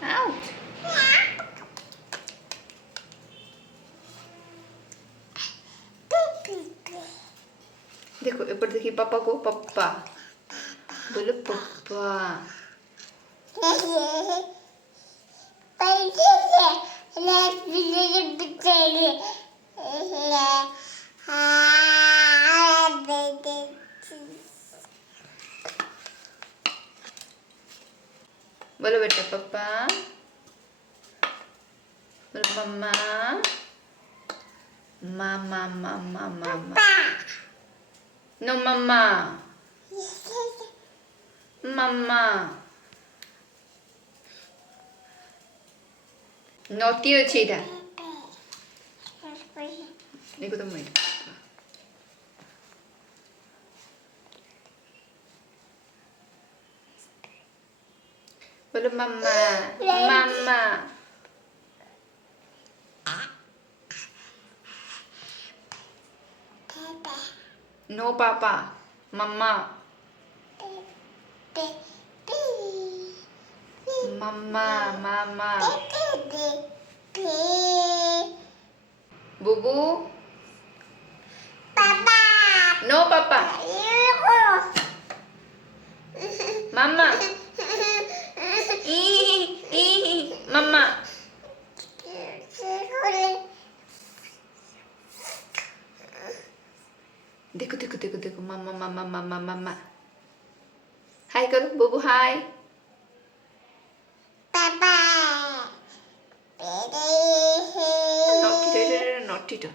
Out. देखो ऊपर देखिए पापा को, पापा बोलो पापा। बोलो बेटा पापा, बोलो मम्मा, मामा मामा मामा। No mama. Mama. Naughty ଅଛି ଏଇଟା। देखो तो मैं बोलो मम्मा मम्मा। No papa mama mama mama bubu papa no papa mama mama देखो देखो देखो देखो मम्मा मम्मा मम्मा मम्मा हाय करो बुबू हाय पापा नॉटी तो